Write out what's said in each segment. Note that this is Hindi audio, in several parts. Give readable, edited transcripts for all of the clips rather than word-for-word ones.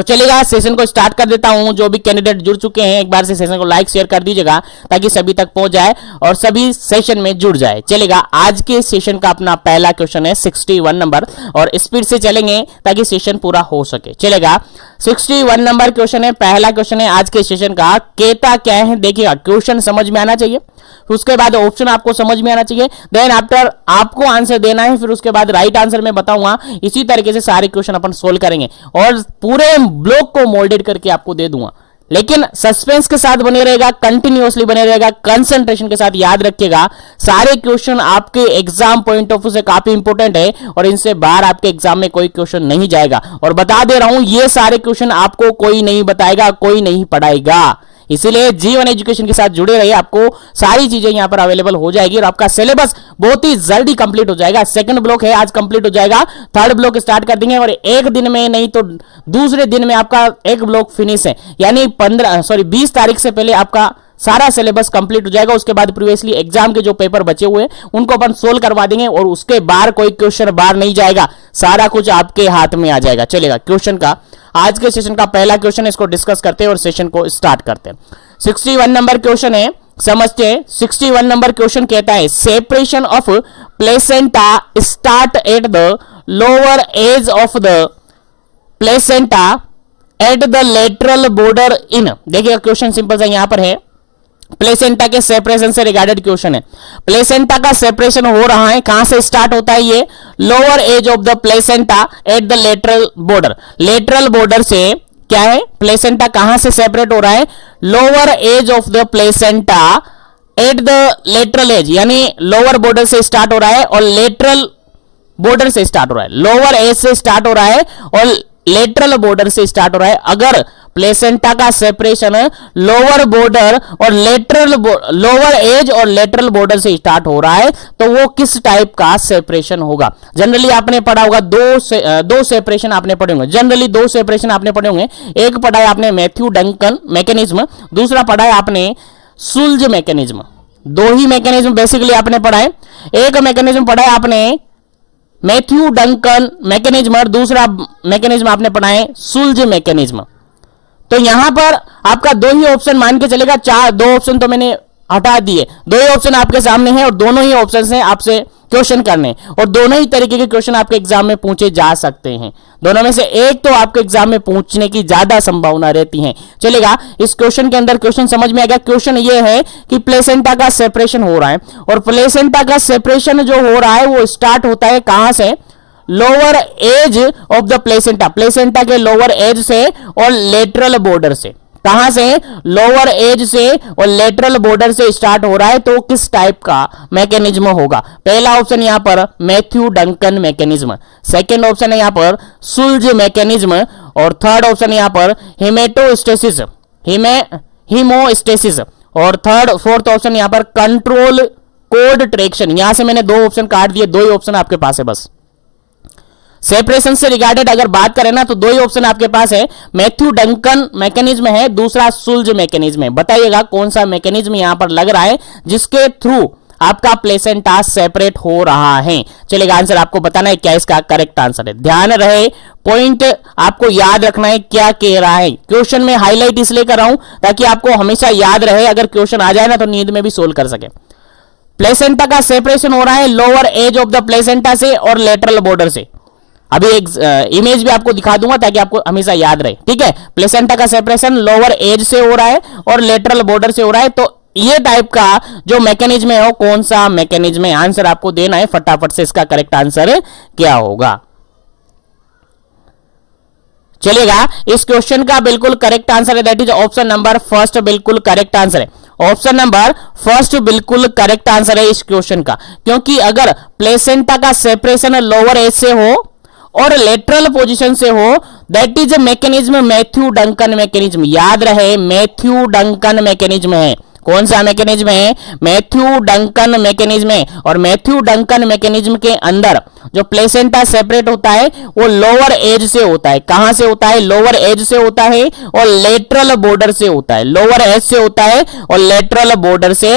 तो चलेगा, सेशन को स्टार्ट कर देता हूं। जो भी कैंडिडेट जुड़ चुके हैं एक बार से सेशन को लाइक शेयर कर दीजिएगा ताकि सभी तक पहुंच जाए और सभी सेशन में जुड़ जाए। चलेगा, आज के सेशन का अपना पहला क्वेश्चन है 61 नंबर और स्पीड से चलेंगे ताकि सेशन पूरा हो सके। चलेगा, 61 नंबर क्वेश्चन है, पहला क्वेश्चन है आज के सेशन का। कहता क्या है देखिएगा, क्वेश्चन समझ में आना चाहिए, उसके बाद ऑप्शन आपको समझ में आना चाहिए, देन आफ्टर आपको आंसर देना है, फिर उसके बाद राइट आंसर मैं बताऊंगा। इसी तरीके से सारे क्वेश्चन अपन सोल्व करेंगे और पूरे ब्लॉक को मोल्डेड करके आपको दे दूंगा। लेकिन सस्पेंस के साथ बने रहेगा, कंटिन्यूअसली बने रहेगा, कंसंट्रेशन के साथ याद रखिएगा। सारे क्वेश्चन आपके एग्जाम पॉइंट ऑफ व्यू से काफी इंपॉर्टेंट है और इनसे बाहर आपके एग्जाम में कोई क्वेश्चन नहीं जाएगा। और बता दे रहा हूं, ये सारे क्वेश्चन आपको कोई नहीं बताएगा, कोई नहीं पढ़ाएगा। इसीलिए जीवन एजुकेशन के साथ जुड़े रहिए, आपको सारी चीजें यहां पर अवेलेबल हो जाएगी और आपका सिलेबस बहुत ही जल्दी कंप्लीट हो जाएगा। सेकंड ब्लॉक है, आज कंप्लीट हो जाएगा, थर्ड ब्लॉक स्टार्ट कर देंगे और एक दिन में नहीं तो दूसरे दिन में आपका एक ब्लॉक फिनिश है, यानी 20 तारीख से पहले आपका सारा सिलेबस कंप्लीट हो जाएगा। उसके बाद प्रीवियसली एग्जाम के जो पेपर बचे हुए हैं उनको अपन सोल्व करवा देंगे और उसके बाहर कोई क्वेश्चन बाहर नहीं जाएगा, सारा कुछ आपके हाथ में आ जाएगा। चलेगा, क्वेश्चन का आज के सेशन का पहला क्वेश्चन, इसको डिस्कस करते हैं और सेशन को स्टार्ट करते हैं। 61 नंबर क्वेश्चन है, समझते हैं। 61 नंबर क्वेश्चन कहता है separation of placenta start at the lower edge of the placenta at the lateral border in. देखिए क्वेश्चन सिंपल सा यहां पर है, प्लेसेंटा के सेपरेशन से रिगार्डेड क्वेश्चन है। प्लेसेंटा का सेपरेशन हो रहा है, कहां से स्टार्ट होता है ये, lower edge of the placenta at the lateral border. Lateral border से क्या है, प्लेसेंटा कहां से सेपरेट हो रहा है, lower edge of the placenta at the lateral edge, यानी लोअर बॉर्डर से स्टार्ट हो रहा है और लेटरल बॉर्डर से स्टार्ट हो रहा है। लोअर एज से स्टार्ट हो रहा है और लेटरल बॉर्डर से स्टार्ट हो रहा है। अगर प्लेसेंटा का सेपरेशन लोअर बॉर्डर और लोअर एज और लेटरल बॉर्डर से स्टार्ट हो रहा है तो वो किस टाइप का सेपरेशन होगा। जनरली आपने पढ़ा होगा दो सेपरेशन आपने पढ़े होंगे, जनरली दो सेपरेशन आपने पढ़े होंगे। एक पढ़ा है आपने मैथ्यू डंकन मैकेनिज्म, दूसरा पढ़ा है आपने सुल्ज मैकेनिज्म। दो ही मैकेनिज्म बेसिकली आपने पढ़ा है। एक मैकेनिज्म पढ़ा है आपने मैथ्यू डंकन मैकेनिज्म और दूसरा मैकेनिज्म आपने पढ़ा है सुल्ज मैकेनिज्म। तो यहां पर आपका दो ही ऑप्शन मान के चलेगा, दो ऑप्शन तो मैंने हटा दिए, दो ही ऑप्शन आपके सामने हैं और दोनों ही ऑप्शन से आपसे क्वेश्चन करने और दोनों ही तरीके के क्वेश्चन आपके एग्जाम में पूछे जा सकते हैं। दोनों में से एक तो आपके एग्जाम में पूछने की ज्यादा संभावना रहती है। चलेगा, इस क्वेश्चन के अंदर क्वेश्चन समझ में आएगा। क्वेश्चन ये है कि प्लेसेंटा का सेपरेशन हो रहा है और प्लेसेंटा का सेपरेशन जो हो रहा है वो स्टार्ट होता है कहां से, lower edge of the placenta, placenta के लोअर एज से और लेटरल बॉर्डर से। कहां से, लोअर एज से और लेटरल बॉर्डर से स्टार्ट हो रहा है तो किस टाइप का मैकेनिज्म होगा। पहला ऑप्शन यहां पर Matthew Duncan mechanism, second option है यहां पर सुल्ज मैकेनिज्म और थर्ड ऑप्शन यहां पर हेमेटोस्टेसिस हीमोस्टेसिस और फोर्थ ऑप्शन यहां पर कंट्रोल कोड ट्रैक्शन। यहां से मैंने दो ऑप्शन काट दिए, दो ही ऑप्शन आपके पास है बस। सेपरेशन से रिगार्डेड अगर बात करें ना तो दो ही ऑप्शन आपके पास है, मैथ्यू डंकन मैकेनिज्म है, दूसरा सुल्ज मैकेनिज्म है। बताइएगा कौन सा मैकेनिज्म यहां पर लग रहा है जिसके थ्रू आपका प्लेसेंटा सेपरेट हो रहा है। चलेगा, आंसर आपको बताना है क्या इसका करेक्ट आंसर है। ध्यान रहे, पॉइंट आपको याद रखना है क्या कह रहा है। क्वेश्चन में हाईलाइट इसलिए कर रहा हूं ताकि आपको हमेशा याद रहे, अगर क्वेश्चन आ जाए ना तो नींद में भी सोल्व कर सके। प्लेसेंटा का सेपरेशन हो रहा है lower edge of the placenta से और लेटरल बॉर्डर से। अभी एक इमेज भी आपको दिखा दूंगा ताकि आपको हमेशा याद रहे, ठीक है। प्लेसेंटा का सेपरेशन लोअर एज से हो रहा है और लेटरल बॉर्डर से हो रहा है, तो ये टाइप का जो मैकेनिज्म है वो कौन सा मैकेनिज्म है, आंसर आपको देना है फटाफट से। इसका करेक्ट आंसर क्या होगा। चलेगा, इस क्वेश्चन का बिल्कुल करेक्ट आंसर है, that is option number first, बिल्कुल करेक्ट आंसर है। ऑप्शन नंबर फर्स्ट बिल्कुल करेक्ट आंसर है इस क्वेश्चन का, क्योंकि अगर प्लेसेंटा का सेपरेशन लोअर एज से हो और लेटरल पोजीशन से हो, that is mechanism Matthew Duncan mechanism. याद रहे, मैथ्यू डंकन मैकेनिज्म है। कौन सा मैकेनिज्म है, मैथ्यू डंकन मैकेनिज्म है। और मैथ्यू डंकन मैकेनिज्म के अंदर जो प्लेसेंटा सेपरेट होता है वो लोअर एज से होता है। कहां से होता है, लोअर एज से होता है और लेटरल बॉर्डर से होता है। लोअर एज से होता है और लेटरल बॉर्डर से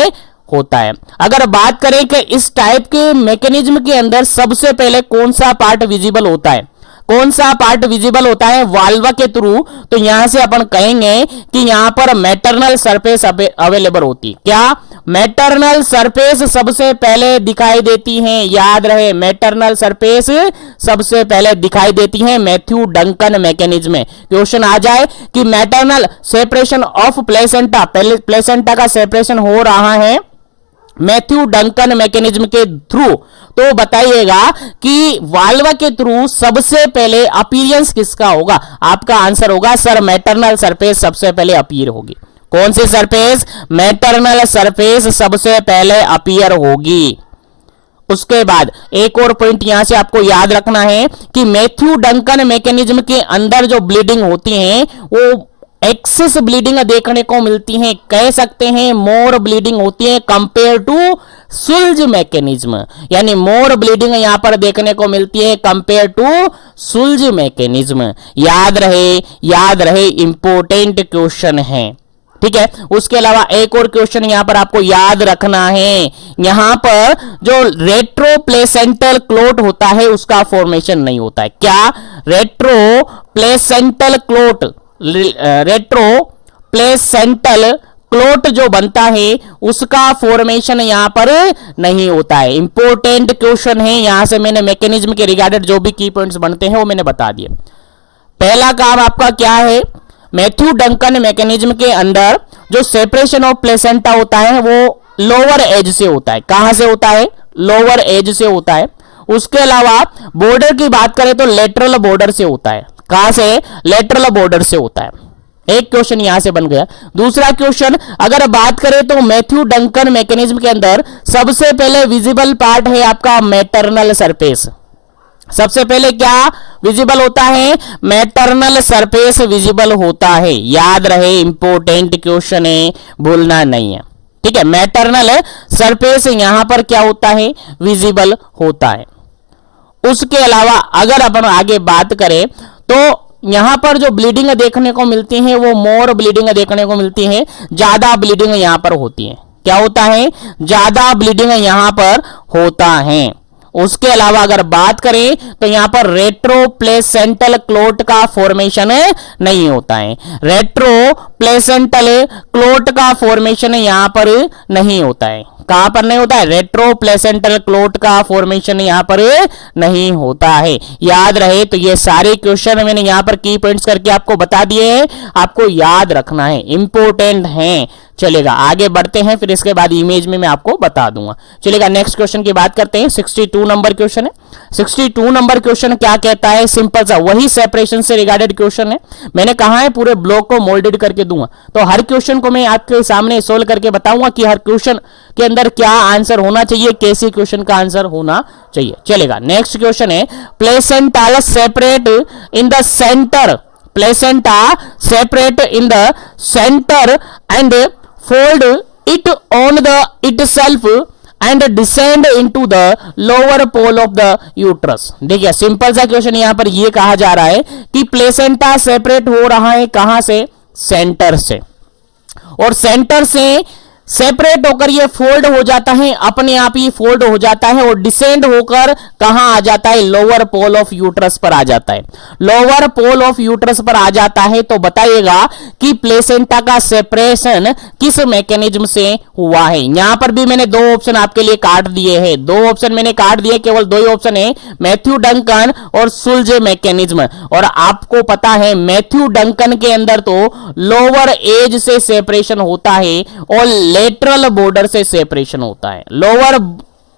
होता है। अगर बात करें कि इस टाइप के मैकेनिज्म के अंदर सबसे पहले कौन सा पार्ट विजिबल होता है, कौन सा पार्ट विजिबल होता है वाल्व के थ्रू, तो यहां से अपन कहेंगे कि यहां पर मैटरनल सरफेस अवेलेबल होती है। क्या मैटरनल सरफेस सबसे पहले दिखाई देती है, याद रहे मैटरनल सरफेस सबसे पहले दिखाई देती है मैथ्यू डंकन मैकेनिज्म में। क्वेश्चन आ जाए कि maternal separation of placenta, placenta का सेपरेशन हो रहा है मैथ्यू डंकन मैकेनिज्म के थ्रू, तो बताइएगा कि वाल्व के थ्रू सबसे पहले अपीयरेंस किसका होगा। आपका आंसर होगा सर मैटरनल सरफेस सबसे पहले अपीयर होगी। कौन सी सरफेस? मैटरनल सरफेस सबसे पहले अपीयर होगी। उसके बाद एक और पॉइंट यहां से आपको याद रखना है कि मैथ्यू डंकन मैकेनिज्म के अंदर जो ब्लीडिंग होती है वो एक्सेस ब्लीडिंग देखने को मिलती है, कह सकते हैं मोर ब्लीडिंग होती है कंपेयर टू सुल्ज मैकेनिज्म, यानी मोर ब्लीडिंग यहां पर देखने को मिलती है कंपेयर टू सुल्ज मैकेनिज्म। याद रहे इंपॉर्टेंट क्वेश्चन है, ठीक है। उसके अलावा एक और क्वेश्चन यहां पर आपको याद रखना है, यहां पर जो रेट्रो प्लेसेंटल क्लोट होता है उसका फॉर्मेशन नहीं होता है। क्या? Retro placental clot, retro placental clot जो बनता है उसका फॉर्मेशन यहां पर नहीं होता है। इंपॉर्टेंट क्वेश्चन है, यहां से मैंने मैकेनिज्म के रिगार्डेड जो भी की पॉइंट्स बनते हैं वो मैंने बता दिए। पहला काम आपका क्या है? मैथ्यू डंकन मैकेनिज्म के अंदर जो सेपरेशन ऑफ प्लेसेंटा होता है वो लोअर एज से होता है। कहां से होता है? लोअर एज से होता है। उसके अलावा बॉर्डर की बात करें तो लेटरल बॉर्डर से होता है। कहां से? लेटरल बॉर्डर से होता है। एक क्वेश्चन यहां से बन गया। दूसरा क्वेश्चन अगर बात करें तो मैथ्यू डंकन मैकेनिज्म के अंदर सबसे पहले विजिबल पार्ट है आपका मैटरनल सरफेस। सबसे पहले क्या विजिबल होता है? मैटरनल सरफेस विजिबल होता है। याद रहे इंपॉर्टेंट क्वेश्चन है, भूलना नहीं है, ठीक है। मैटरनल सरफेस यहां पर क्या होता है? विजिबल होता है। उसके अलावा अगर अपन आगे बात करें तो यहां पर जो ब्लीडिंग देखने को मिलती है वो मोर ब्लीडिंग देखने को मिलती है, ज्यादा ब्लीडिंग यहां पर होती है। क्या होता है? ज्यादा ब्लीडिंग यहां पर होता है। उसके अलावा अगर बात करें तो यहां पर रेट्रो प्लेसेंटल क्लोट का फॉर्मेशन नहीं होता है। रेट्रो प्लेसेंटल क्लोट का फॉर्मेशन यहां पर नहीं होता है। कहां पर नहीं होता है? रेट्रो प्लेसेंटल क्लोट का फॉर्मेशन यहां पर नहीं होता है। याद रहे तो ये सारे क्वेश्चन मैंने यहां पर की पॉइंट्स करके आपको बता दिए हैं, आपको याद रखना है, इंपॉर्टेंट है। चलेगा आगे बढ़ते हैं, फिर इसके बाद इमेज में मैं आपको बता दूंगा। चलेगा नेक्स्ट क्वेश्चन की बात करते हैं। 62 नंबर क्वेश्चन है। 62 नंबर क्वेश्चन क्या कहता है? सिंपल सा वही सेपरेशन से रिगार्डेड क्वेश्चन है। मैंने कहा है पूरे ब्लॉक को मोल्डेड करके दूंगा, तो हर क्वेश्चन को मैं आपके सामने सोल्व करके बताऊंगा कि हर क्वेश्चन के अंदर क्या आंसर होना चाहिए, कैसे क्वेश्चन का आंसर होना चाहिए। चलेगा नेक्स्ट क्वेश्चन है placenta separate in the centre, placenta separate in the center and fold it on the itself and descend into the lower pole of the uterus। देखिए सिंपल सा क्वेश्चन यहां पर ये कहा जा रहा है कि प्लेसेंटा सेपरेट हो रहा है कहां से? सेंटर से, और सेंटर से सेपरेट होकर ये फोल्ड हो जाता है, अपने आप ही फोल्ड हो जाता है और डिसेंड होकर कहां आ जाता है? लोअर पोल ऑफ यूट्रस पर आ जाता है। लोअर पोल ऑफ यूट्रस पर आ जाता है तो बताइएगा कि प्लेसेंटा का सेपरेशन किस मैकेनिज्म से हुआ है। यहां पर भी मैंने दो ऑप्शन आपके लिए काट दिए हैं, दो ऑप्शन मैंने काट दिए, केवल दो ही ऑप्शन है, मैथ्यू डंकन और सुल्जे मैकेनिज्म। और आपको पता है मैथ्यू डंकन के अंदर तो लोअर एज से सेपरेशन होता है और लेटरल बॉर्डर से सेपरेशन होता है। लोअर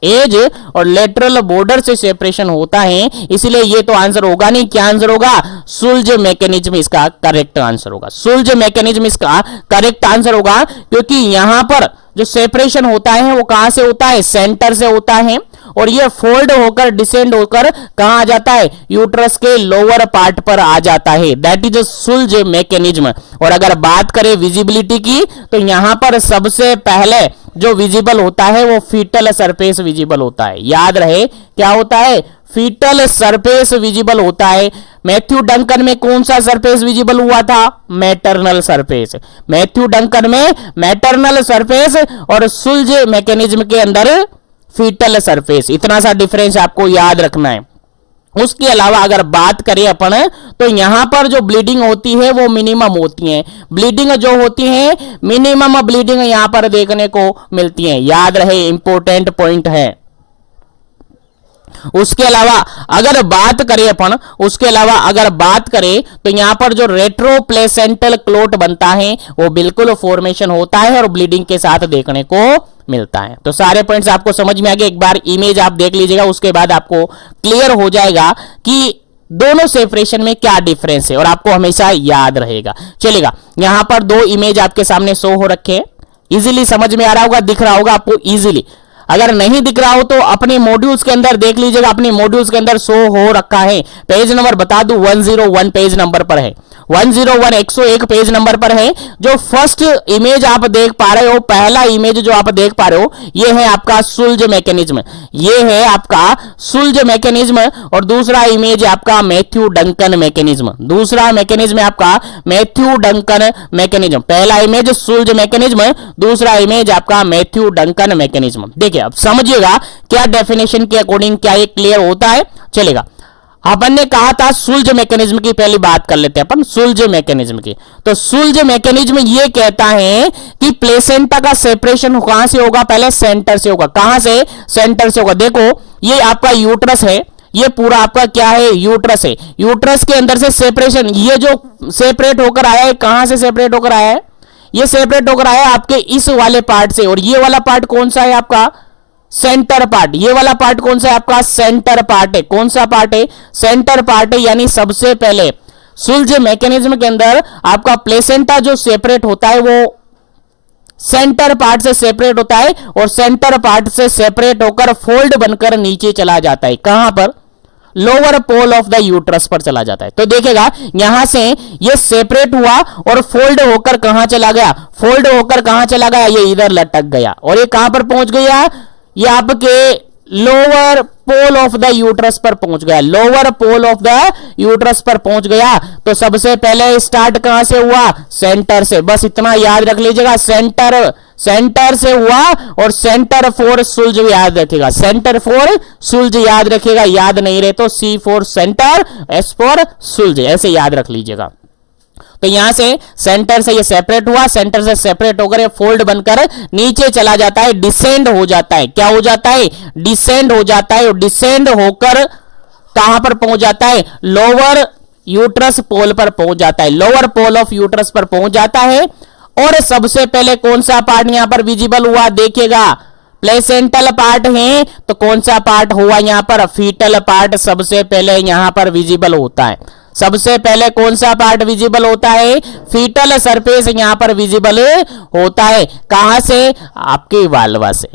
एज और लेटरल बॉर्डर से सेपरेशन होता है, इसलिए ये तो आंसर होगा नहीं। क्या आंसर होगा? सुल्ज मैकेनिज्म इसका करेक्ट आंसर होगा। सुल्ज मैकेनिज्म इसका करेक्ट आंसर होगा, क्योंकि यहां पर जो सेपरेशन होता है वो कहां से होता है? सेंटर से होता है, और ये फोल्ड होकर डिसेंड होकर कहां आ जाता है? यूट्रस के लोअर पार्ट पर आ जाता है। That is Schultze mechanism. और अगर बात करें विजिबिलिटी की तो यहां पर सबसे पहले जो विजिबल होता है वो फीटल सरफेस विजिबल होता है। याद रहे क्या होता है? फीटल सरफेस विजिबल होता है। मैथ्यू डंकन में कौन सा सरफेस विजिबल हुआ था? Maternal surface. मैथ्यू डंकन में मैटरनल सरफेस और सुल्ज मैकेनिज्म के अंदर फीटल सरफेस। इतना सा डिफरेंस आपको याद रखना है। उसके अलावा अगर बात करें अपन तो यहां पर जो ब्लीडिंग होती है वो मिनिमम होती है, ब्लीडिंग जो होती है मिनिमम ब्लीडिंग यहां पर देखने को मिलती है, याद रहे इंपॉर्टेंट पॉइंट है। उसके अलावा अगर बात करें अपन, उसके अलावा अगर बात करें तो यहां पर जो रेट्रोप्लेसेंटल क्लोट बनता है वो बिल्कुल फॉर्मेशन होता है और ब्लीडिंग के साथ देखने को मिलता है। तो सारे पॉइंट्स आपको समझ में आ गए, एक बार इमेज आप देख लीजिएगा, उसके बाद आपको क्लियर हो जाएगा कि दोनों सेपरेशन में क्या डिफरेंस है और आपको हमेशा याद रहेगा। चलेगा, यहां पर दो इमेज आपके सामने शो हो रखे हैं, इजीली समझ में आ रहा होगा, दिख रहा होगा आपको इजीली। अगर नहीं दिख रहा हो तो अपने मॉड्यूल्स के अंदर देख लीजिएगा, अपने मॉड्यूल्स के अंदर शो हो रखा है। पेज नंबर बता दूं 101 पेज नंबर पर है, 101 101 पेज नंबर पर है। जो फर्स्ट इमेज आप देख पा रहे हो, पहला इमेज जो आप देख पा रहे हो ये है आपका सुल्ज मैकेनिज्म, ये है आपका सुल्ज मैकेनिज्म। और दूसरा इमेज है आपका मैथ्यू डंकन मैकेनिज्म, दूसरा मैकेनिज्म है आपका मैथ्यू डंकन मैकेनिज्म। पहला इमेज सुल्ज मैकेनिज्म, दूसरा इमेज आपका मैथ्यू डंकन मैकेनिज्म। देखिए अब समझिएगा क्या डेफिनेशन के अकॉर्डिंग क्या ये क्लियर होता है। चलेगा, अपन ने कहा था सुल्ज मैकेनिज्म की पहली बात कर लेते हैं अपन, सुल्ज मैकेनिज्म की। तो सुल्ज मैकेनिज्म ये कहता है कि प्लेसेंटा का सेपरेशन कहां से होगा, पहले सेंटर से होगा। कहां से? सेंटर से होगा। देखो ये आपका यूट्रस है, ये पूरा आपका क्या है, यूट्रस है। यूट्रस के अंदर से सेपरेशन, ये जो सेपरेट होकर आया है, कहां से सेपरेट होकर आया है, ये सेपरेट होकर आया है आपके इस वाले पार्ट से। और ये वाला पार्ट कौन सा है आपका, सेंटर पार्ट। ये वाला पार्ट कौन सा है आपका, सेंटर पार्ट है। कौन सा पार्ट है, सेंटर पार्ट है। यानी सबसे पहले सुल्ज मैकेनिज्म के अंदर आपका प्लेसेंटा जो सेपरेट होता है वो सेंटर पार्ट से सेपरेट होता है और सेंटर पार्ट से सेपरेट होकर फोल्ड बनकर नीचे चला जाता है। कहां पर, lower pole of the uterus पर चला जाता है। तो देखेगा यहां से ये सेपरेट हुआ और फोल्ड होकर कहां चला गया, फोल्ड होकर कहां चला गया, ये इधर लटक गया। और ये कहां पर पहुंच गया, ये आपके lower pole of the uterus पर पहुंच गया, lower pole of the uterus पर पहुंच गया। तो सबसे पहले स्टार्ट कहां से हुआ, सेंटर से। बस इतना याद रख लीजिएगा, सेंटर, सेंटर से हुआ। और सेंटर फॉर सुल्ज याद रखेगा, सेंटर फॉर सुल्ज याद रखेगा। याद नहीं रहे तो सी for centre, S for Schultz, ऐसे याद रख लीजिएगा। तो यहां से सेंटर से ये सेपरेट हुआ, सेंटर से सेपरेट होकर ये फोल्ड बनकर नीचे चला जाता है, डिसेंड हो जाता है। क्या हो जाता है, डिसेंड हो जाता है। और डिसेंड होकर कहां पर पहुंच जाता है, लोअर यूट्रस पोल पर पहुंच जाता है, लोअर पोल ऑफ यूट्रस पर पहुंच जाता है। और सबसे पहले कौन सा पार्ट यहां पर विजिबल हुआ, देखिएगा प्लेसेंटल पार्ट है तो कौन सा पार्ट हुआ यहां पर, फीटल पार्ट सबसे पहले यहां पर विजिबल होता है। सबसे पहले कौन सा पार्ट विजिबल होता है, फीटल सरफेस यहां पर विजिबल होता है। कहां से, आपके वाल्वा से।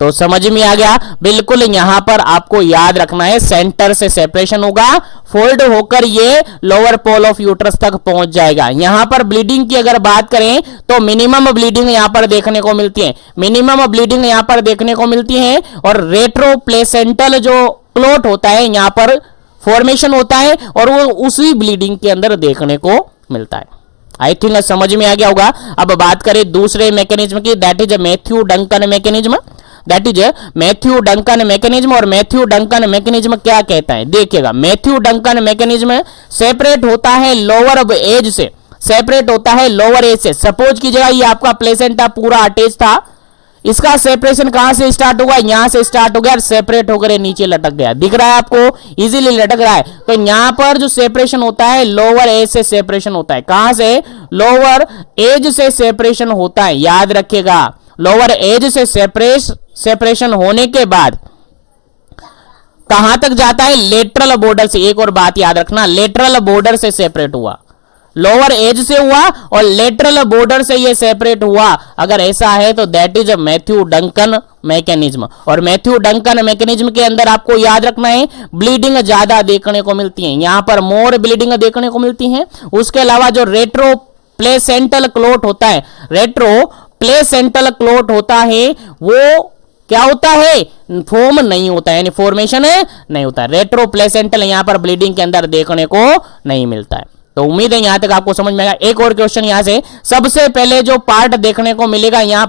तो समझ में आ गया, बिल्कुल यहां पर आपको याद रखना है, सेंटर से सेपरेशन होगा, फोल्ड होकर ये लोअर पोल ऑफ यूट्रस तक पहुंच जाएगा। यहां पर ब्लीडिंग की अगर बात करें तो मिनिमम ब्लीडिंग यहां पर देखने को मिलती है, मिनिमम ब्लीडिंग यहां पर देखने को मिलती है। और रेट्रोप्लेसेंटल जो क्लोट होता है यहां पर फॉर्मेशन होता है और वो उसी ब्लीडिंग के अंदर देखने को मिलता है। आई थिंक समझ में आ गया होगा। अब बात करें दूसरे मैकेनिज्म की, that is Matthew Duncan mechanism, that is Matthew Duncan mechanism. और मैथ्यू डंकन मैकेनिज्म क्या कहता है, देखिएगा मैथ्यू डंकन मैकेनिज्म सेपरेट होता है लोअर एज से, सेपरेट होता है लोअर एज से। सपोज कीजिएगा ये आपका प्लेसेंटा पूरा अटैच था, इसका सेपरेशन कहां से स्टार्ट होगा, यहां से स्टार्ट हो गया, सेपरेट होकर नीचे लटक गया। दिख रहा है आपको, इजीली लटक रहा है। तो यहां पर जो सेपरेशन होता है लोअर एज से सेपरेशन होता है। कहां से, लोअर एज से सेपरेशन होता है, याद रखिएगा। लोअर एज से सेपरेशन होने के बाद कहां तक जाता है, लेटरल बॉर्डर से। एक और बात याद रखना, लेटरल बॉर्डर से सेपरेट हुआ, लोअर एज से हुआ और लेटरल बॉर्डर से ये सेपरेट हुआ। अगर ऐसा है तो that is Matthew Duncan mechanism. और मैथ्यू डंकन मैकेनिज्म के अंदर आपको याद रखना है ब्लीडिंग ज्यादा देखने को मिलती है, यहां पर मोर ब्लीडिंग देखने को मिलती है। उसके अलावा जो रेट्रो प्लेसेंटल क्लोट होता है, रेट्रो प्लेसेंटल क्लोट होता है वो क्या होता है, फॉर्म नहीं होता है, यानी फॉर्मेशन नहीं होता है। रेट्रो प्लेसेंटल यहां पर ब्लीडिंग के अंदर देखने को नहीं मिलता है। तो उम्मीद है यहां तक आपको समझ में आएगा। एक और क्वेश्चन यहां से, सबसे पहले जो पार्ट देखने को मिलेगा यहां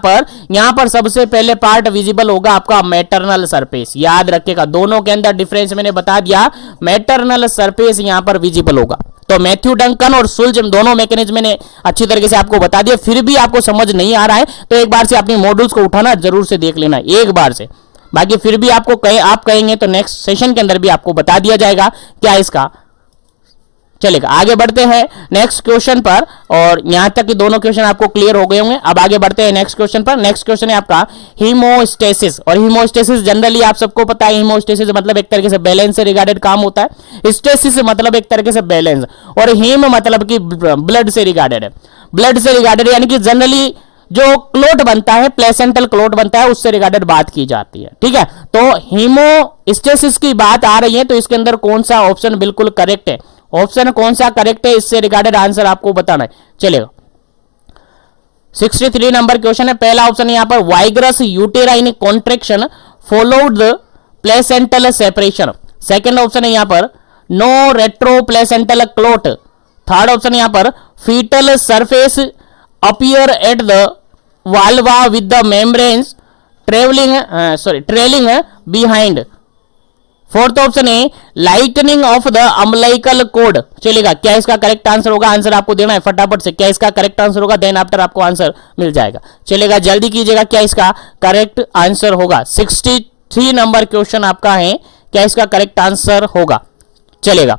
पर सबसे पहले पार्ट विजिबल होगा आपका मैटरनल सरफेस। याद रखिएगा, दोनों के अंदर डिफरेंस मैंने बता दिया, मैटरनल सरफेस यहां पर विजिबल होगा। तो मैथ्यू डंकन और सुल्ज दोनों मैकेनिज्म मैंने अच्छी तरीके से आपको बता दिया। फिर भी आपको समझ नहीं आ रहा है तो एक बार से अपनी मॉड्यूल्स को उठाना जरूर से देख लेना एक बार से। बाकी फिर भी आपको आप कहेंगे तो नेक्स्ट सेशन के अंदर भी आपको बता दिया जाएगा क्या इसका। चलेगा, आगे बढ़ते हैं नेक्स्ट क्वेश्चन पर। और यहां तक कि दोनों क्वेश्चन आपको क्लियर हो गए होंगे। अब आगे बढ़ते हैं नेक्स्ट क्वेश्चन पर। नेक्स्ट क्वेश्चन है आपका हीमोस्टेसिस। और हीमोस्टेसिस जनरली आप सबको पता है, हीमोस्टेसिस मतलब एक तरीके से बैलेंस से रिगार्डेड काम होता है। स्टेसिस मतलब एक तरीके से बैलेंस, और हीम मतलब कि ब्लड से रिगार्डेड है। ब्लड से रिगार्डेड यानी कि जनरली जो क्लोट बनता है, प्लेसेंटल क्लोट बनता है, उससे रिगार्डेड बात की जाती है। ठीक है, तो हीमोस्टेसिस की बात आ रही है तो इसके अंदर कौन सा ऑप्शन बिल्कुल करेक्ट है, ऑप्शन कौन सा करेक्ट है, इससे रिगार्डेड आंसर आपको बताना है। चलेगा, 63 नंबर क्वेश्चन है। पहला ऑप्शन है यहां पर vigorous uterine contraction followed the placental separation. Second option है यहां पर no retro placental clot. Third option है यहां पर fetal surface appear at the vulva with the membranes trailing behind. Fourth option है lightning of the umbilical cord. चलेगा, क्या इसका करेक्ट आंसर होगा, आंसर आपको देना है फटाफट से, क्या इसका करेक्ट आंसर होगा, देन आफ्टर आपको आंसर मिल जाएगा। चलेगा, जल्दी कीजिएगा, क्या इसका करेक्ट आंसर होगा। 63 नंबर क्वेश्चन आपका है, क्या इसका करेक्ट आंसर होगा। चलेगा,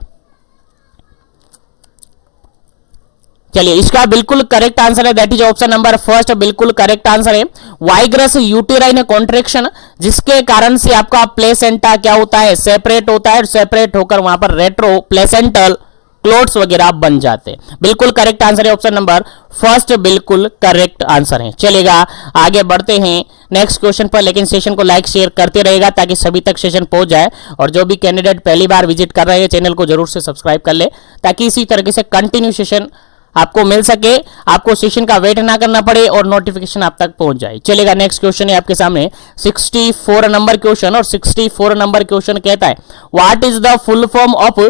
चलिए इसका बिल्कुल करेक्ट आंसर है, that is option number first, बिल्कुल करेक्ट आंसर है। वाइग्रस यूटेराइन कॉन्ट्रैक्शन, जिसके कारण से आपका प्लेसेंटा क्या होता है, सेपरेट होता है, सेपरेट होकर वहां पर रेट्रो प्लेसेंटल क्लोट्स वगैरह बन जाते हैं। बिल्कुल करेक्ट आंसर है ऑप्शन नंबर फर्स्ट, बिल्कुल करेक्ट आंसर है। चलेगा, आगे बढ़ते हैं नेक्स्ट क्वेश्चन पर, लेकिन सेशन को लाइक शेयर करते रहेगा ताकि सभी तक सेशन पहुंच जाए। और जो भी कैंडिडेट पहली बार विजिट कर रहे हैं चैनल को जरूर से सब्सक्राइब कर ले ताकि इसी तरीके से कंटिन्यू सेशन आपको मिल सके, आपको सेशन का वेट ना करना पड़े और नोटिफिकेशन आप तक पहुंच जाए। चलेगा, नेक्स्ट क्वेश्चन है आपके सामने 64 नंबर क्वेश्चन। और 64 नंबर क्वेश्चन कहता है what is the full form of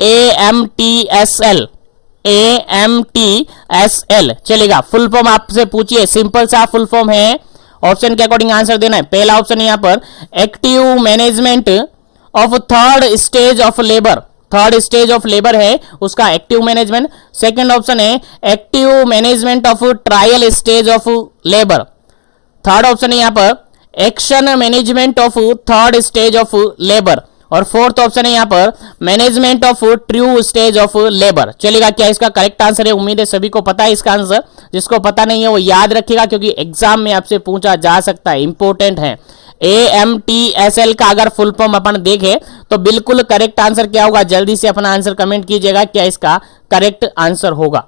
AMTSL। AMTSL, चलेगा, फुल फॉर्म आपसे पूछिए, सिंपल सा फुल फॉर्म है, ऑप्शन के अकॉर्डिंग आंसर देना है। पहला ऑप्शन है यहां पर active management of third stage of labour. Third stage of labour है उसका एक्टिव मैनेजमेंट। सेकंड ऑप्शन है active management of trial stage of labour. Third option है यहां पर action management of third stage of labour. और फोर्थ ऑप्शन है यहां पर management of true stage of labour. चलेगा, क्या इसका करेक्ट आंसर है, उम्मीद है सभी को पता है इसका आंसर। जिसको पता नहीं है वो याद रखिएगा क्योंकि एग्जाम में आपसे पूछा जा सकता है, इंपॉर्टेंट है। AMTSL का अगर फुल फॉर्म अपन देखें तो बिल्कुल करेक्ट आंसर क्या होगा, जल्दी से अपना आंसर कमेंट कीजिएगा, क्या इसका करेक्ट आंसर होगा।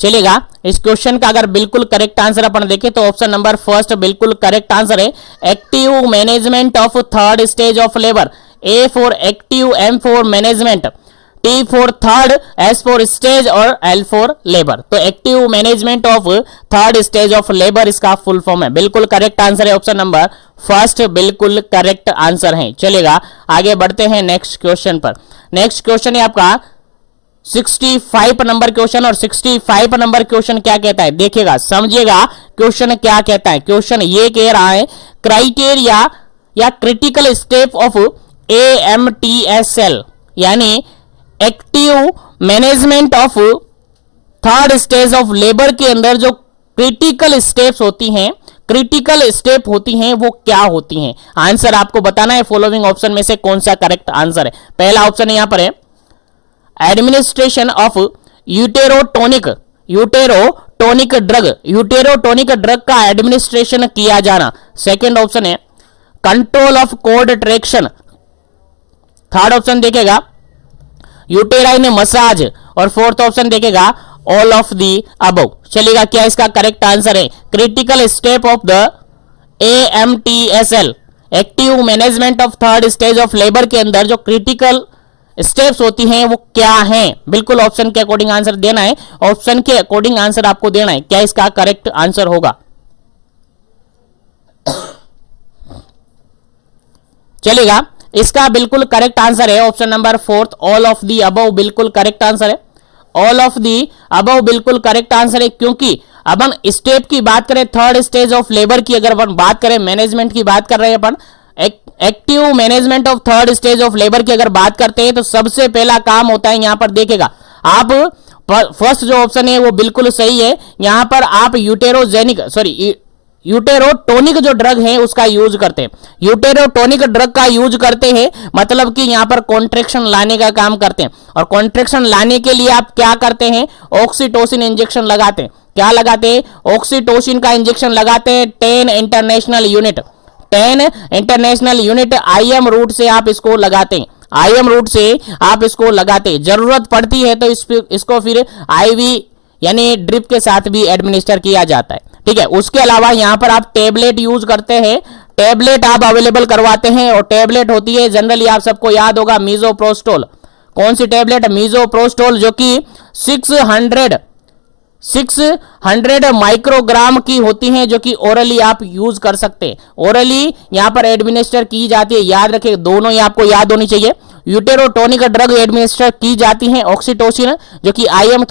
चलेगा, इस क्वेश्चन का अगर बिल्कुल करेक्ट आंसर अपन देखें तो ऑप्शन नंबर फर्स्ट बिल्कुल करेक्ट आंसर है, active management of third stage of labour. A for active, M for management, T for third, S for stage और L फॉर लेबर। तो active management of third stage of labour इसका फुल फॉर्म है। बिल्कुल करेक्ट आंसर है ऑप्शन नंबर फर्स्ट, बिल्कुल करेक्ट आंसर है। चलेगा, आगे बढ़ते हैं नेक्स्ट क्वेश्चन पर। नेक्स्ट क्वेश्चन है आपका 65 नंबर क्वेश्चन। और 65 नंबर क्वेश्चन क्या कहता है, देखिएगा, समझिएगा क्वेश्चन क्या कहता है। क्वेश्चन ये कह रहा है क्राइटेरिया या क्रिटिकल स्टेप ऑफ AMTSL, यानी active management of third stage of labour के अंदर जो क्रिटिकल स्टेप्स होती हैं, क्रिटिकल स्टेप होती हैं, वो क्या होती हैं। आंसर आपको बताना है फॉलोइंग ऑप्शन में से कौन सा करेक्ट आंसर है। पहला ऑप्शन यहां पर है एडमिनिस्ट्रेशन ऑफ यूटेरोटोनिक ड्रग का एडमिनिस्ट्रेशन किया जाना। सेकेंड ऑप्शन है control of code traction. Third option देखेगा यूटेराइन मसाज। और फोर्थ ऑप्शन देखेगा ऑल ऑफ दी अबव। चलेगा, क्या इसका करेक्ट आंसर है, critical step of the AMTSL, active management of third stage of labour के अंदर जो क्रिटिकल स्टेप्स होती हैं वो क्या हैं। बिल्कुल ऑप्शन के अकॉर्डिंग आंसर देना है, ऑप्शन के अकॉर्डिंग आंसर आपको देना है, क्या इसका करेक्ट आंसर होगा। चलेगा, इसका बिल्कुल करेक्ट आंसर है option number fourth, all of the above बिल्कुल करेक्ट आंसर है। ऑल ऑफ दी अबव बिल्कुल करेक्ट आंसर है, क्योंकि अब हम स्टेप की बात करें, थर्ड स्टेज ऑफ लेबर की अगर अपन बात करें, मैनेजमेंट की बात कर रहे हैं अपन, active management of third stage of labour की अगर बात करते हैं तो सबसे पहला काम होता है, यहां पर देखेगा आप फर्स्ट जो ऑप्शन है वो बिल्कुल सही है। यहां पर आप यूटेरोटोनिक जो ड्रग है उसका यूज करते हैं, यूटेरोटोनिक ड्रग का यूज करते हैं, मतलब कि यहां पर कॉन्ट्रैक्शन लाने का काम करते हैं। और कॉन्ट्रैक्शन लाने के लिए आप क्या करते हैं, ऑक्सीटोसिन इंजेक्शन लगाते हैं। क्या लगाते हैं, ऑक्सीटोसिन का इंजेक्शन लगाते हैं 10 international unit, 10 international unit IM route से आप इसको लगाते हैं, आईएम रूट से आप इसको लगाते हैं। जरूरत पड़ती है तो इसको फिर आईवी यानी ड्रिप के साथ भी एडमिनिस्टर किया जाता है, ठीक है। उसके अलावा यहां पर आप टेबलेट यूज करते हैं, टेबलेट आप अवेलेबल करवाते हैं, और टेबलेट होती है जनरली आप सबको याद होगा मीजोप्रोस्टोल। कौन सी टेबलेट, मीजोप्रोस्टोल, जो कि 600 माइक्रोग्राम की होती हैं, जो कि ओरली आप यूज कर सकते हैं, ओरली यहां पर एडमिनिस्टर की जाती है। याद रखिए, दोनों ही आपको याद होनी चाहिए। यूटेरोटोनिक ड्रग एडमिनिस्टर की जाती है ऑक्सीटोसिन, जो कि आईएम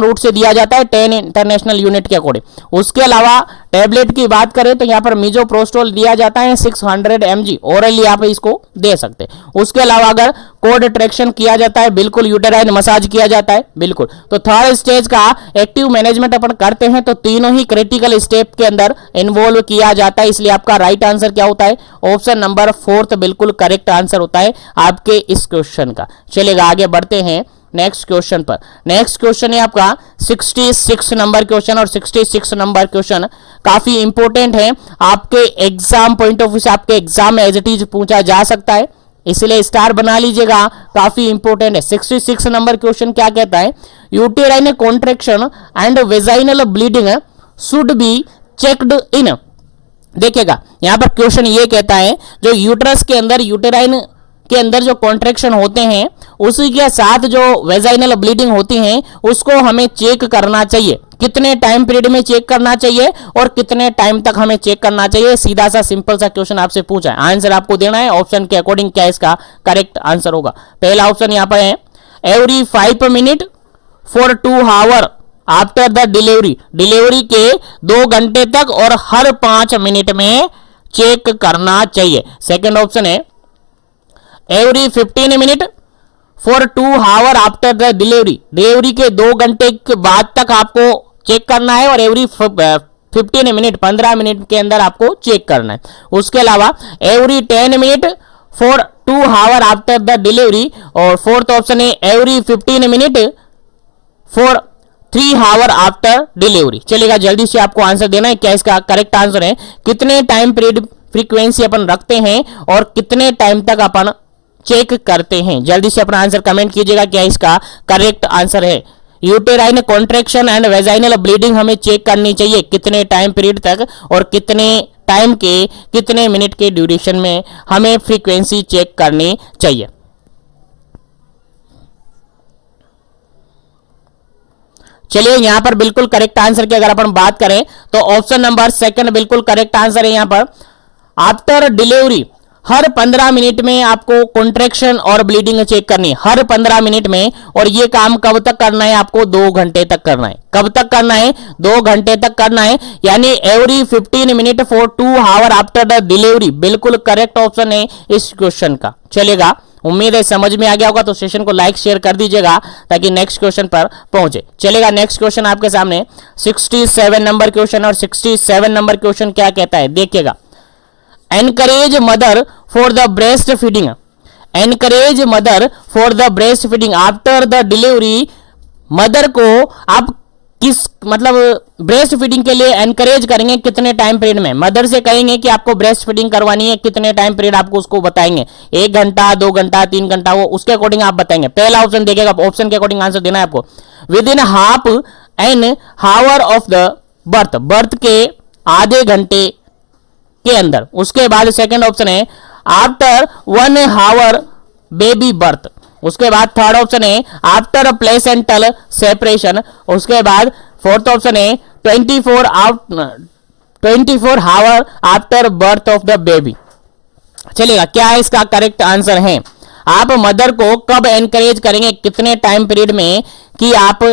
रूट से दिया जाता है 10 इंटरनेशनल यूनिट के अकॉर्डिंग। उसके अलावा टेबलेट की बात करें तो यहां पर मीजोप्रोस्टोल दिया जाता है 600 mg, ओरली आप इसको दे सकते हैं। उसके अलावा अगर कोड ट्रैक्शन किया जाता है, बिल्कुल यूटेराइन मसाज किया जाता है, बिल्कुल। तो थर्ड स्टेज का एक्टिव मैनेजमेंट अपन करते हैं तो तीनों ही क्रिटिकल स्टेप के अंदर इन्वॉल्व किया जाता है, इसलिए आपका राइट आंसर क्या होता है, ऑप्शन नंबर फोर्थ बिल्कुल करेक्ट आंसर होता है आपके इस क्वेश्चन का। चलिएगा आगे बढ़ते हैं नेक्स्ट क्वेश्चन पर। नेक्स्ट क्वेश्चन है आपका 66 नंबर क्वेश्चन, और 66 नंबर क्वेश्चन काफी इंपॉर्टेंट है आपके एग्जाम पॉइंट ऑफ व्यू से, आपके एग्जाम में एज इट इज पूछा जा सकता है, इसलिए स्टार बना लीजिएगा, काफी इंपॉर्टेंट है। 66 नंबर क्वेश्चन क्या कहता है, uterine contraction and vaginal bleeding should be checked in. देखिएगा यहां पर क्वेश्चन ये कहता है, जो यूट्रस के अंदर, यूटेराइन के अंदर जो कॉन्ट्रैक्शन होते हैं उसी के साथ जो वेजाइनल ब्लीडिंग होती है उसको हमें चेक करना चाहिए। कितने टाइम पीरियड में चेक करना चाहिए और कितने टाइम तक हमें चेक करना चाहिए, सीधा सा सिंपल सा क्वेश्चन आपसे पूछा है, आंसर आपको देना है ऑप्शन के अकॉर्डिंग क्या इसका करेक्ट आंसर होगा। पहला ऑप्शन यहां पर है every 5 minute for 2 hour after the delivery, delivery के 2 घंटे तक और हर 5 मिनट में चेक करना चाहिए। सेकेंड ऑप्शन है every 15 minute for 2 hour after the delivery, delivery के 2 घंटे के बाद तक आपको चेक करना है, और एवरी 15 मिनट 15 मिनट के अंदर आपको चेक करना है। उसके अलावा every 10 minute for 2 hour after the delivery, और फोर्थ ऑप्शन है every 15 minute for 3 hour after delivery. चलेगा, जल्दी से आपको आंसर देना है क्या इसका करेक्ट आंसर है, कितने टाइम पीरियड फ्रीक्वेंसी अपन रखते हैं और कितने टाइम तक अपन चेक करते हैं। जल्दी से अपना आंसर कमेंट कीजिएगा क्या इसका करेक्ट आंसर है। Uterine contraction and vaginal bleeding हमें चेक करनी चाहिए कितने टाइम पीरियड तक और कितने टाइम के कितने मिनट के ड्यूरेशन में हमें फ्रीक्वेंसी चेक करनी चाहिए। चलिए यहां पर बिल्कुल करेक्ट आंसर की अगर अपन बात करें तो ऑप्शन नंबर सेकंड बिल्कुल करेक्ट आंसर है। यहां पर आफ्टर डिलीवरी हर 15 मिनट में आपको कॉन्ट्रैक्शन और ब्लीडिंग चेक करनी है, हर 15 मिनट में। और ये काम कब तक करना है, आपको 2 घंटे तक करना है। कब तक करना है, 2 घंटे तक करना है, यानी every 15 minute for 2 hour after the delivery बिल्कुल करेक्ट ऑप्शन है इस क्वेश्चन का। चलेगा, उम्मीद है समझ में आ गया होगा, तो सेशन को लाइक शेयर कर दीजिएगा ताकि नेक्स्ट क्वेश्चन पर पहुंचे। चलेगा, नेक्स्ट क्वेश्चन आपके सामने 67 नंबर क्वेश्चन, और 67 नंबर क्वेश्चन क्या कहता है देखिएगा। Encourage mother for the breast feeding, encourage mother for the breast feeding after the delivery. Mother को आप किस मतलब ब्रेस्ट फीडिंग के लिए एनकरेज करेंगे कितने टाइम पीरियड में। मदर से कहेंगे कि आपको ब्रेस्ट फीडिंग करवानी है, कितने टाइम पीरियड आपको उसको बताएंगे, 1 घंटा 2 घंटा 3 घंटा, वो उसके अकॉर्डिंग आप बताएंगे। पहला ऑप्शन देखिएगा, ऑप्शन के अकॉर्डिंग आंसर देना है आपको। Within half an hour of the birth, birth के आधे घंटे के अंदर। उसके बाद सेकंड ऑप्शन है आफ्टर 1 आवर बेबी बर्थ। उसके बाद थर्ड ऑप्शन है आफ्टर प्लेसेंटल सेपरेशन। उसके बाद फोर्थ ऑप्शन है 24 hour after birth of the baby. चलेगा, क्या है इसका करेक्ट आंसर है? आप मदर को कब एनकरेज करेंगे, कितने टाइम पीरियड में कि आप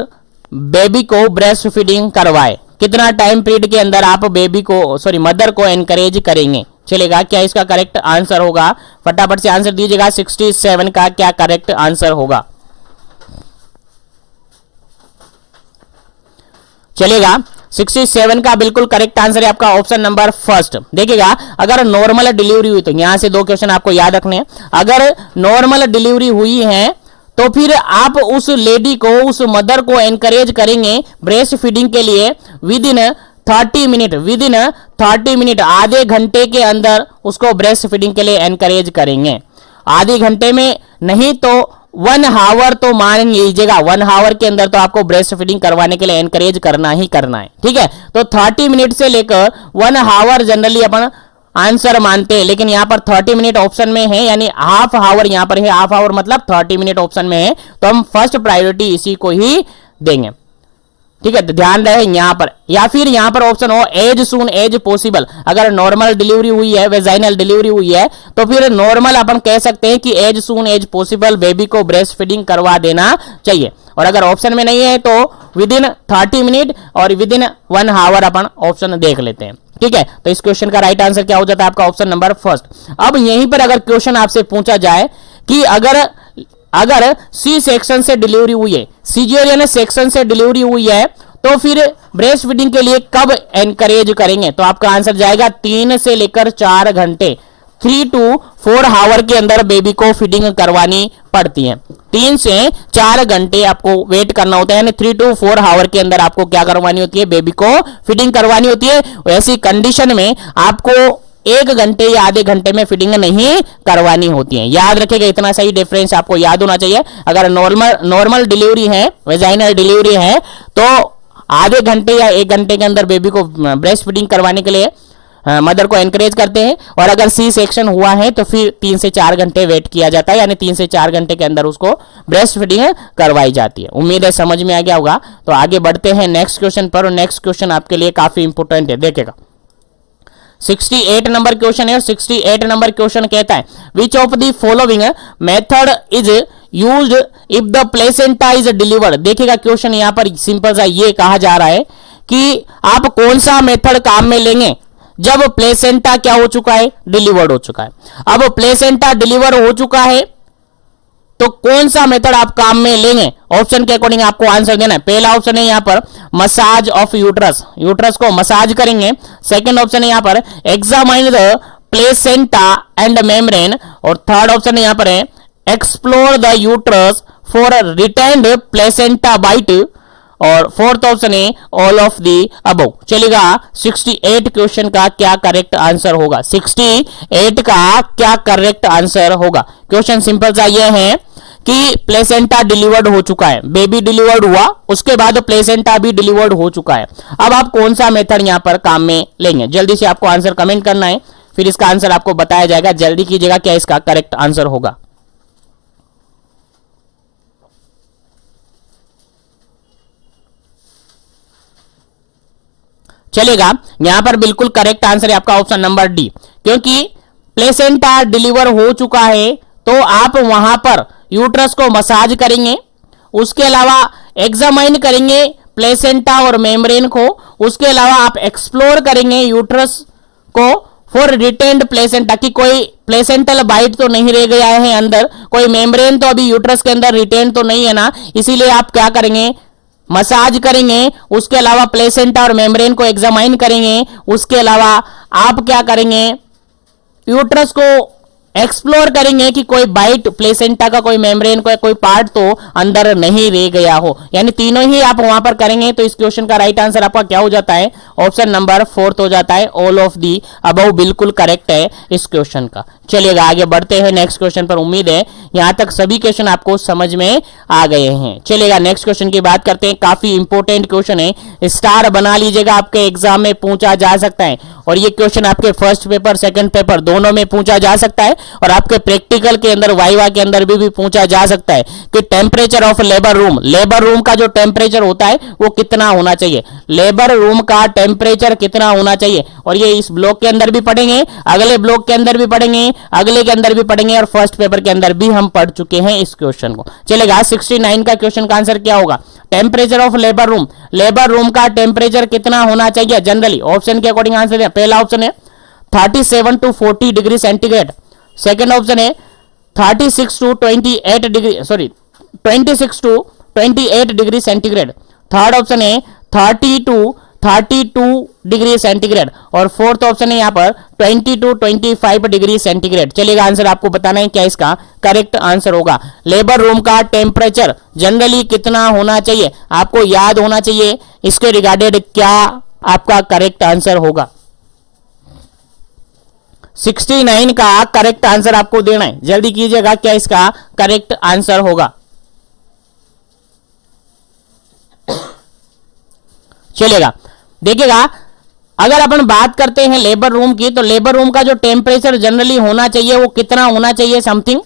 बेबी को ब्रेस्ट फीडिंग करवाए, कितना टाइम पीरियड के अंदर आप बेबी को मदर को एनकरेज करेंगे? चलेगा, क्या इसका करेक्ट आंसर होगा? फटाफट से आंसर दीजिएगा, 67 का क्या करेक्ट आंसर होगा? चलेगा, 67 का बिल्कुल करेक्ट आंसर है आपका ऑप्शन नंबर फर्स्ट। देखिएगा, अगर नॉर्मल डिलीवरी हुई, तो यहां से 2 क्वेश्चन आपको याद रखने हैं। अगर नॉर्मल डिलीवरी हुई है तो फिर आप उस लेडी को, उस मदर को एनकरेज करेंगे ब्रेस्ट फीडिंग के लिए विद इन 30 मिनट, आधे घंटे के अंदर उसको ब्रेस्ट फीडिंग के लिए एनकरेज करेंगे। आधे घंटे में नहीं तो 1 आवर तो मान लीजिएगा, 1 आवर के अंदर तो आपको ब्रेस्ट फीडिंग करवाने के लिए एनकरेज करना ही करना है, ठीक है। तो 30 मिनट से लेकर 1 आवर जनरली अपन आंसर मानते हैं, लेकिन यहां पर 30 मिनट ऑप्शन में है, यानी हाफ आवर यहां पर है, हाफ आवर मतलब 30 मिनट ऑप्शन में है, तो हम फर्स्ट प्रायोरिटी इसी को ही देंगे, ठीक है। तो ध्यान रहे यहां पर, या फिर यहां पर ऑप्शन हो एज सून एज पॉसिबल। अगर नॉर्मल डिलीवरी हुई है, वेजाइनल डिलीवरी हुई है, तो फिर नॉर्मल अपन कह सकते हैं कि as soon as possible baby को ब्रेस्ट फीडिंग करवा देना चाहिए। और अगर ऑप्शन में नहीं है तो विद इन 30 मिनट और विद इन 1 आवर अपन ऑप्शन देख लेते हैं, ठीक है। तो इस क्वेश्चन का राइट आंसर क्या हो जाता है आपका? Option number first. अब यहीं पर अगर क्वेश्चन आपसे पूछा जाए कि अगर सी सेक्शन से डिलीवरी हुई है, सीजेरियन सेक्शन से डिलीवरी हुई है, तो फिर ब्रेस्ट फीडिंग के लिए कब एनकरेज करेंगे? तो आपका आंसर जाएगा 3 से लेकर 4 घंटे, 3 to 4 आवर के अंदर बेबी को फीडिंग करवानी पड़ती है। 3 से 4 घंटे आपको वेट करना होता है, यानी 3 to 4 आवर के अंदर आपको क्या करवानी होती है? बेबी को फीडिंग करवानी होती है। ऐसी कंडीशन में आपको 1 घंटे या आधे घंटे में फीडिंग नहीं करवानी होती है। याद रखिएगा, इतना सही डिफरेंस आपको याद होना चाहिए। अगर नॉर्मल डिलीवरी है, वेजाइनल डिलीवरी है, तो आधे घंटे या 1 घंटे के अंदर बेबी को ब्रेस्ट फीडिंग करवाने के लिए मदर को एनकरेज करते हैं। और अगर सी सेक्शन हुआ है तो फिर 3 से 4 घंटे वेट किया जाता है, यानी 3 से 4 घंटे के अंदर उसको ब्रेस्ट फीडिंग करवाई जाती है। उम्मीद है समझ में आ गया होगा। तो आगे बढ़ते हैं नेक्स्ट क्वेश्चन पर, और नेक्स्ट क्वेश्चन आपके लिए काफी इंपोर्टेंट है, देखिएगा। 68 नंबर क्वेश्चन है, और 68 नंबर क्वेश्चन कहता है which of the following method is used if the placenta is delivered. देखिएगा, क्वेश्चन यहां पर सिंपल सा ये कहा जा रहा है कि आप कौन सा मेथड काम में लेंगे जब प्लेसेंटा क्या हो चुका है? डिलीवर्ड हो चुका है। अब प्लेसेंटा डिलीवर हो चुका है तो कौन सा मेथड आप काम में लेंगे? ऑप्शन के अकॉर्डिंग आपको आंसर देना है। पहला ऑप्शन है यहां पर मसाज ऑफ यूट्रस, यूट्रस को मसाज करेंगे। सेकंड ऑप्शन है यहां पर examine the placenta and membrane, और थर्ड ऑप्शन यहां पर है explore the uterus for retained placenta bite, और फोर्थ ऑप्शन है ऑल ऑफ दी अबव। चलेगा, 68 क्वेश्चन का क्या करेक्ट आंसर होगा? 68 का क्या करेक्ट आंसर होगा? क्वेश्चन सिंपल सा ये है कि प्लेसेंटा डिलीवर्ड हो चुका है, बेबी डिलीवर्ड हुआ, उसके बाद प्लेसेंटा भी डिलीवर्ड हो चुका है। अब आप कौन सा मेथड यहां पर काम में लेंगे? जल्दी से आपको आंसर कमेंट करना है, फिर इसका आंसर आपको बताया जाएगा। जल्दी कीजिएगा, क्या इसका करेक्ट आंसर होगा? चलेगा, यहां पर बिल्कुल करेक्ट आंसर है आपका ऑप्शन नंबर डी, क्योंकि प्लेसेंटा डिलीवर हो चुका है तो आप वहां पर यूट्रस को मसाज करेंगे, उसके अलावा एग्जामाइन करेंगे प्लेसेंटा और मेम्ब्रेन को, उसके अलावा आप एक्सप्लोर करेंगे यूट्रस को फॉर रिटेन्ड प्लेसेंटा, कि कोई प्लेसेंटल बाइट तो नहीं रह गया है अंदर, कोई मेम्ब्रेन तो अभी यूट्रस के अंदर रिटेन तो नहीं है ना, इसीलिए आप क्या करेंगे? मसाज करेंगे। उसके अलावा प्लेसेंटा और मेम्ब्रेन को एग्जामाइन करेंगे। उसके अलावा आप क्या करेंगे? यूट्रस को एक्सप्लोर करेंगे कि कोई बाइट, प्लेसेंटा का कोई मेम्ब्रेन का कोई पार्ट तो अंदर नहीं रह गया हो, यानी तीनों ही आप वहां पर करेंगे। तो इस क्वेश्चन का राइट आंसर आपका क्या हो जाता है? ऑप्शन नंबर फोर्थ हो जाता है, ऑल ऑफ दी अबव बिल्कुल करेक्ट है इस क्वेश्चन का। चलिएगा, आगे बढ़ते हैं नेक्स्ट क्वेश्चन पर। उम्मीद है यहां तक सभी क्वेश्चन आपको समझ में आ गए हैं। चलिएगा, नेक्स्ट क्वेश्चन की बात करते हैं। काफी इंपोर्टेंट क्वेश्चन है, स्टार बना लीजिएगा, आपके एग्जाम में पूछा जा सकता है। और ये क्वेश्चन आपके फर्स्ट पेपर, सेकंड पेपर दोनों में पूछा जा सकता है। और आपके प्रैक्टिकल के अंदर वाइवा के अंदर भी पूछा जा सकता है कि टेम्परेचर ऑफ लेबर रूम का जो टेम्परेचर होता है वो कितना होना चाहिए, लेबर रूम का टेम्परेचर कितना होना चाहिए। और ये इस ब्लॉक के अंदर भी पढ़ेंगे, अगले ब्लॉक के अंदर भी पढ़ेंगे, अगले के अंदर भी पढ़ेंगे और फर्स्ट पेपर के अंदर भी हम पढ़ चुके हैं इस क्वेश्चन को। चलेगा 69 का क्वेश्चन का आंसर क्या होगा, टेम्परेचर ऑफ लेबर रूम का टेम्परेचर कितना होना चाहिए जनरली। ऑप्शन के अकॉर्डिंग आंसर है, पहला ऑप्शन है 37 to 40 degree centigrade, second option है 36 to 28 degree 26 to 28 degree centigrade, third option है 30 टू 32 डिग्री सेंटीग्रेड और फोर्थ ऑप्शन है यहां पर 20 टू 25 डिग्री सेंटीग्रेड। चलिएगा आंसर आपको बताना है क्या इसका करेक्ट आंसर होगा। लेबर रूम का टेम्परेचर जनरली कितना होना चाहिए, आपको याद होना चाहिए, इसके रिगार्डेड क्या आपका करेक्ट आंसर होगा। 69 का करेक्ट आंसर आपको देना है, जल्दी कीजिएगा क्या इसका करेक्ट आंसर होगा। चलेगा, देखिएगा अगर अपन बात करते हैं लेबर रूम की, तो लेबर रूम का जो टेम्परेचर जनरली होना चाहिए वो कितना होना चाहिए, समथिंग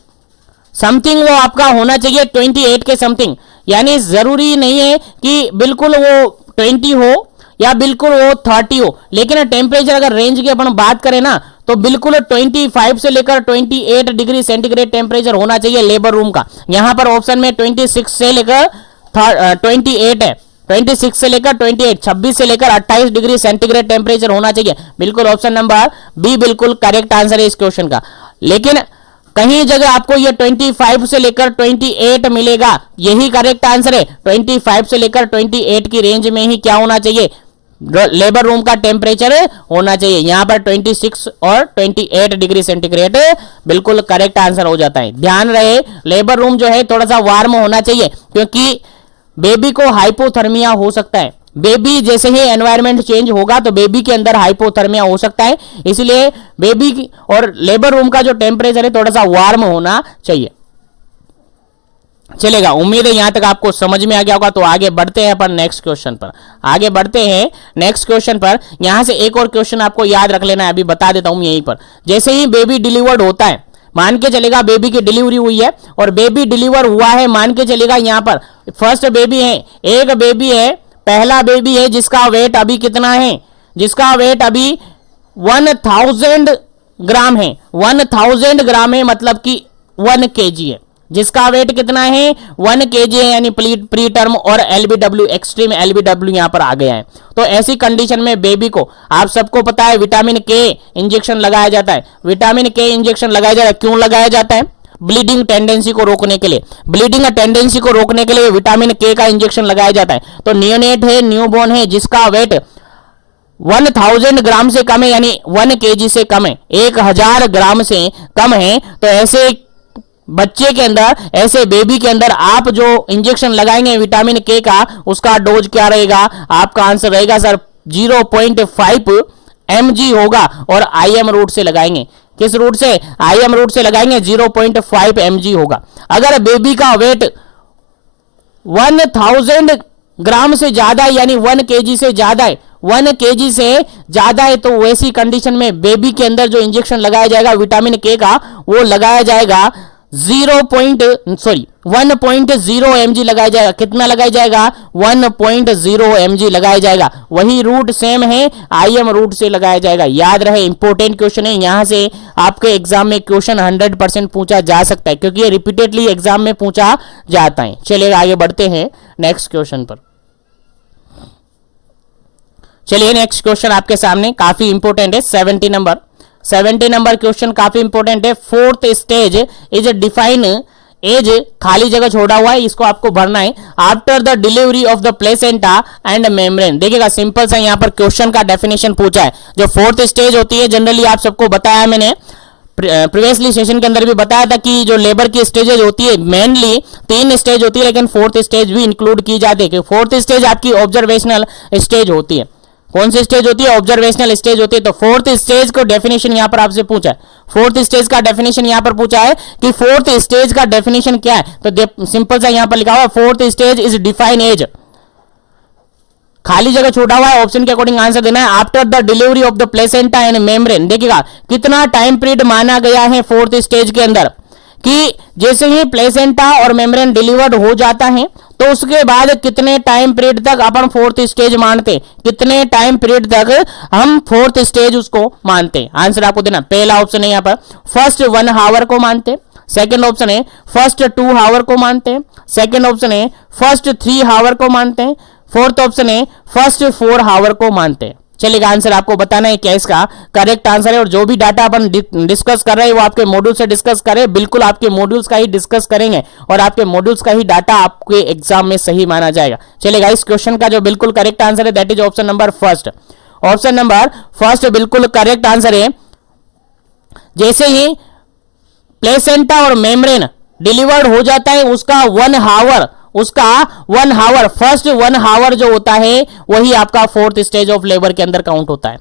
वो आपका होना चाहिए 28 के समथिंग। यानी जरूरी नहीं है कि बिल्कुल वो 20 हो या बिल्कुल वो 30 हो, लेकिन टेम्परेचर अगर रेंज की अपन बात करें ना तो बिल्कुल 25 से लेकर 28 डिग्री सेंटीग्रेड टेम्परेचर होना चाहिए लेबर रूम का। यहां पर ऑप्शन में 26 से लेकर 28 है, 26 से लेकर 28, 26 से लेकर 28 डिग्री सेंटीग्रेड टेम्परेचर होना चाहिए। बिल्कुल ऑप्शन नंबर बी बिल्कुल करेक्ट आंसर है इस क्वेश्चन का। लेकिन कहीं जगह आपको ये 25 से लेकर 28 मिलेगा, यही करेक्ट आंसर है। 25 से लेकर 28 की रेंज में ही क्या होना चाहिए, लेबर रूम का टेम्परेचर होना चाहिए। यहां पर 26 और 28 डिग्री सेंटीग्रेड बिल्कुल करेक्ट आंसर हो जाता है। ध्यान रहे लेबर रूम जो है थोड़ा सा वार्म होना चाहिए, क्योंकि बेबी को हाइपोथर्मिया हो सकता है। बेबी जैसे ही एनवायरनमेंट चेंज होगा तो बेबी के अंदर हाइपोथर्मिया हो सकता है, इसलिए बेबी और लेबर रूम का जो टेम्परेचर है थोड़ा सा वार्म होना चाहिए। चलेगा, उम्मीद है यहां तक आपको समझ में आ गया होगा। तो आगे बढ़ते हैं अपन नेक्स्ट क्वेश्चन पर, आगे बढ़ते हैं नेक्स्ट क्वेश्चन पर। यहां से एक और क्वेश्चन आपको याद रख लेना है, अभी बता देता हूं यहीं पर। जैसे ही बेबी डिलीवर्ड होता है, मान के चलेगा बेबी की डिलीवरी हुई है और बेबी डिलीवर हुआ है, मान के चलेगा यहां पर फर्स्ट बेबी है, एक बेबी है, पहला बेबी है जिसका वेट अभी कितना है, जिसका वेट अभी 1000 ग्राम है, 1000 ग्राम है, मतलब कि 1 kg है। जिसका वेट कितना है 1 kg है, यानी प्री टर्म और एलबीडब्ल्यू एक्सट्रीम एलबीडब्ल्यू यहां पर आ गया है। तो ऐसी कंडीशन में बेबी को आप सबको पता है विटामिन के इंजेक्शन लगाया जाता है। विटामिन के इंजेक्शन लगाया जाता है, क्यों लगाया जाता है, ब्लीडिंग टेंडेंसी को रोकने के लिए। ब्लीडिंग टेंडेंसी को रोकने के लिए विटामिन के का इंजेक्शन लगाया जाता है। तो नियोनेट है, न्यूबॉर्न है, जिसका वेट 1000 ग्राम से कम है, यानी 1 kg से कम है, 1000 ग्राम से कम है, तो ऐसे बच्चे के अंदर, ऐसे बेबी के अंदर आप जो इंजेक्शन लगाएंगे विटामिन के का, उसका डोज क्या रहेगा, आपका आंसर रहेगा सर 0.5 mg होगा। और IM रूट से लगाएंगे, किस रूट से, IM रूट से लगाएंगे, 0.5 mg होगा। अगर बेबी का वेट 1000 ग्राम से ज्यादा है, यानी 1 kg से ज्यादा है, 1 kg से ज्यादा है, तो वैसी कंडीशन में बेबी के अंदर जो इंजेक्शन लगाया जाएगा विटामिन के का, वो लगाया जाएगा 1.0 mg लगाया जाएगा। कितना लगाया जाएगा, 1.0 mg लगाया जाएगा। वही रूट सेम है, IM रूट से लगाया जाएगा। याद रहे, इंपॉर्टेंट क्वेश्चन है, यहां से आपके एग्जाम में क्वेश्चन 100% पूछा जा सकता है, क्योंकि ये रिपीटेडली एग्जाम में पूछा जाता है। चलिए आगे बढ़ते हैं नेक्स्ट क्वेश्चन पर। चलिए नेक्स्ट क्वेश्चन आपके सामने काफी इंपॉर्टेंट है, 70 नंबर क्वेश्चन काफी इंपॉर्टेंट है। Fourth stage is define as, खाली जगह छोड़ा हुआ है, इसको आपको भरना है। After the delivery of the placenta and membrane. देखिएगा सिंपल सा यहाँ पर क्वेश्चन का डेफिनेशन पूछा है। जो फोर्थ स्टेज होती है, जनरली आप सबको बताया मैंने, प्रीवियसली सेशन के अंदर भी बताया था कि जो लेबर की स्टेजेस होती है मेनली 3 स्टेज होती है, लेकिन फोर्थ स्टेज भी इंक्लूड की जाती है। फोर्थ स्टेज आपकी ऑब्जर्वेशनल स्टेज होती है। कौन सी स्टेज होती है, ऑब्जर्वेशनल स्टेज होती है। तो फोर्थ स्टेज को डेफिनेशन यहां पर आपसे पूछा है, फोर्थ स्टेज का डेफिनेशन यहां पर पूछा है कि फोर्थ स्टेज का डेफिनेशन क्या है। तो सिंपल सा यहां पर लिखा हुआ, fourth stage is define as, खाली जगह छोड़ा हुआ है, ऑप्शन के अकॉर्डिंग आंसर देना है। After the delivery of the placenta and membrane, देखिएगा कितना टाइम पीरियड माना गया है फोर्थ स्टेज के अंदर, कि जैसे ही प्लेसेंटा और मेम्ब्रेन डिलीवर्ड हो जाता है तो उसके बाद कितने टाइम पीरियड तक अपन फोर्थ स्टेज मानते, कितने टाइम पीरियड तक हम फोर्थ स्टेज उसको मानते। आंसर आपको देना, पहला ऑप्शन है यहाँ पर फर्स्ट 1 आवर को मानते, सेकंड ऑप्शन है फर्स्ट 2 आवर को मानते हैं, सेकंड ऑप्शन है फर्स्ट 3 आवर को मानते हैं, फोर्थ ऑप्शन है फर्स्ट 4 आवर को मानते हैं। चलिएगा आंसर आपको बताना है क्या इसका करेक्ट आंसर है। और जो भी डाटा अपन डिस्कस कर रहे हैं वो आपके मॉड्यूल से डिस्कस करें, बिल्कुल आपके मॉड्यूल्स का ही डिस्कस करेंगे और आपके मॉड्यूल्स का ही डाटा आपके एग्जाम में सही माना जाएगा। चलिएगा इस क्वेश्चन का जो बिल्कुल करेक्ट आंसर है that is option number first. Option number first बिल्कुल करेक्ट आंसर है। जैसे ही प्लेसेंटा और मेम्ब्रेन डिलीवर्ड हो जाता है उसका 1 आवर फर्स्ट 1 आवर जो होता है वही आपका फोर्थ स्टेज ऑफ लेबर के अंदर काउंट होता है।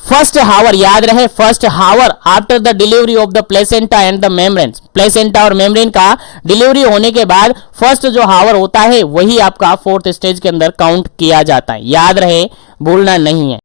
फर्स्ट आवर याद रहे, first hour after the delivery of the placenta and the membrane, placenta और मेम्ब्रेन का डिलीवरी होने के बाद फर्स्ट जो आवर होता है वही आपका फोर्थ स्टेज के अंदर काउंट किया जाता है। याद रहे, भूलना नहीं है।